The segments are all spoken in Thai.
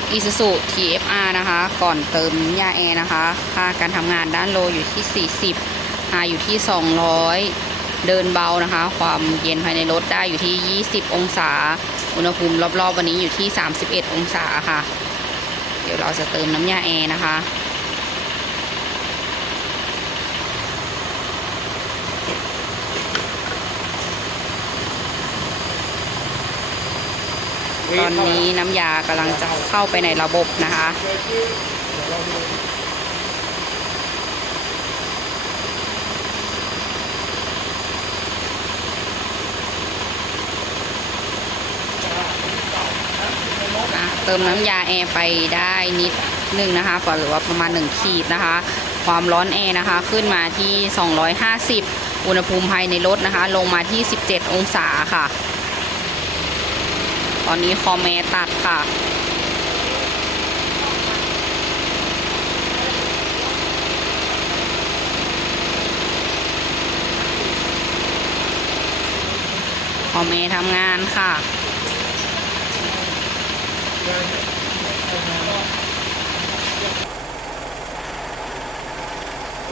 ถ Isuzu TFR นะคะ ก่อนเติมยาแอร์นะคะ ค่าการทำงานด้านโลอยู่ที่ 40หาอยู่ที่ 200 เดินเบานะคะ ความเย็นภายในรถได้อยู่ที่ 20 องศา อุณหภูมิรอบๆ วันนี้อยู่ที่ 31 องศาค่ะ เดี๋ยวเราจะเติมน้ำยาแอร์นะคะ ตอนนี้น้ำยากำลังจะเข้าไปในระบบนะคะ เติมน้ำยาแอร์ไปได้นิดหนึ่งนะคะหรือว่าประมาณ 1 ขีดนะคะ ความร้อนแอร์นะคะขึ้นมาที่ 250 อุณหภูมิภายในรถนะคะ ลงมาที่ 17 องศาค่ะ อนนี้คอมแมตัดค่ะ คอมแมทำงานค่ะ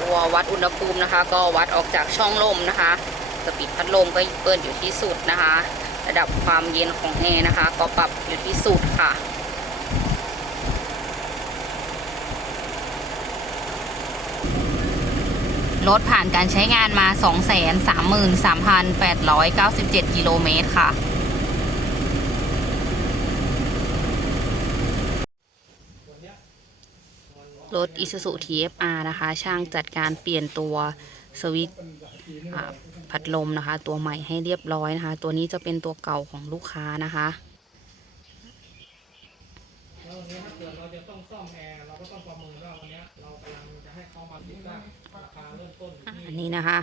ัววัดอุณหภูมินะคะ ก็วัดออกจากช่องลมนะคะสปีดพัดลมก็เปิดอยู่ที่สุดนะคะ ระดับความเย็นของแอร์นะคะ ก็ปรับอยู่ที่สุดค่ะ รถผ่านการใช้งานมา 233,897 กิโลเมตรค่ะ รถ Isuzu TFR นะคะ ช่างจัดการเปลี่ยนตัวสวิตช์อ่าพัดลมนะคะ ตัวใหม่ให้เรียบร้อยนะคะ ตัวนี้จะเป็นตัวเก่าของลูกค้านะคะแล้ววันนี้ถ้าเกิดเราจะต้องซ่อมแอร์เราก็ต้องประเมินว่าวันนี้เรากำลังจะให้เขามาติดตั้งราคาเริ่มต้นอันนี้นะคะ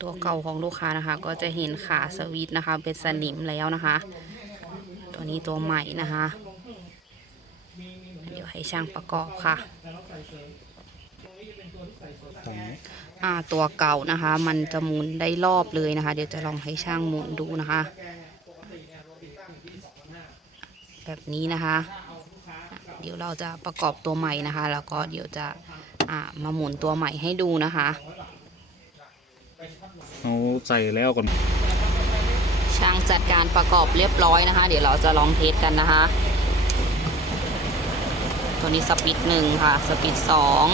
ตัวเก่าของลูกค้านะคะ ก็จะเห็นขาสวิตนะคะ เป็นสนิมแล้วนะคะ ตัวนี้ตัวใหม่นะคะ ให้ช่างประกอบค่ะอ่าตัวเก่านะคะ มันจะหมุนได้รอบเลยนะคะ เดี๋ยวจะลองให้ช่างหมุนดูนะคะ แบบนี้นะคะอะเดี๋ยวเราจะประกอบตัวใหม่นะคะ แล้วก็เดี๋ยวจะอ่ามาหมุนตัวใหม่ให้ดูนะคะเอาใส่แล้วก่อนช่างจัดการประกอบเรียบร้อยนะคะ เดี๋ยวเราจะลองเทสกันนะคะ ตัวนี้สปีดหนึ่งค่ะ สปีดสอง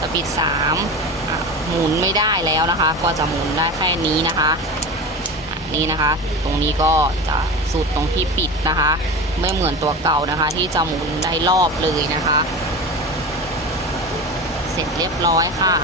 สปีดสามหมุนไม่ได้แล้วนะคะ ก็จะหมุนได้แค่นี้นะคะอะนี่นะคะ ตรงนี้ก็จะสุดตรงที่ปิดนะคะ ไม่เหมือนตัวเก่านะคะ ที่จะหมุนได้รอบเลยนะคะ เสร็จเรียบร้อยค่ะ